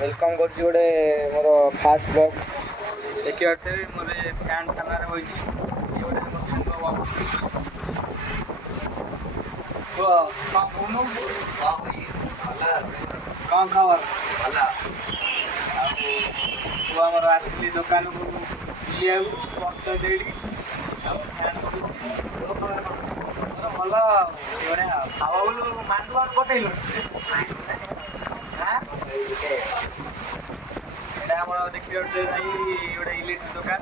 Welcome कर गोटे मोर fast blog देखिए मोर फैन सामने रही गोटे मो सांग कौन खबर आमर आसली दुकान को बुलिया बस भल हवा बोलू मांडू पटेलु देखिए गोटे इलेक्ट्रिक दुकान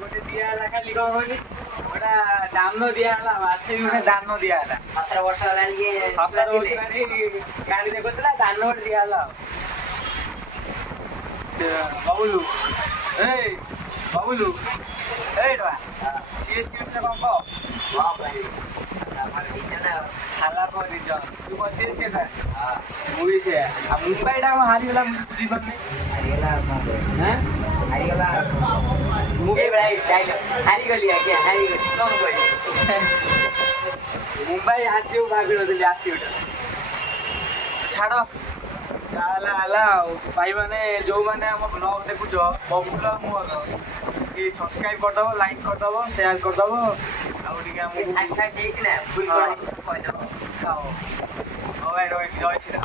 गोटे दिहला खाली कौन कहनी गोटा दान दिहला आरसीबी गोटे दान दिहला 17 वर्ष गाड़ी देखुला दान गोटे दिहला बबुलु बबुलु सीएसपी कौन कह खाला को रिजन तू को सीएस के था मूवी से अब मुंबई डा हारी वाला जीवन में हैं हारी गला मुंबई भाई डायलॉग हारी गली क्या हारी गली कौन कोई मुंबई हाथी भाग नथिले आसीटा छाड़ आला भाई माने जो माने हम ब्लॉग देखुछ बबुल मोर कि सब्सक्राइब कर दबो लाइक कर दबो शेयर कर दबो आ फास्ट फास्ट ना फुल कर भाई रोहित जय श्री राम।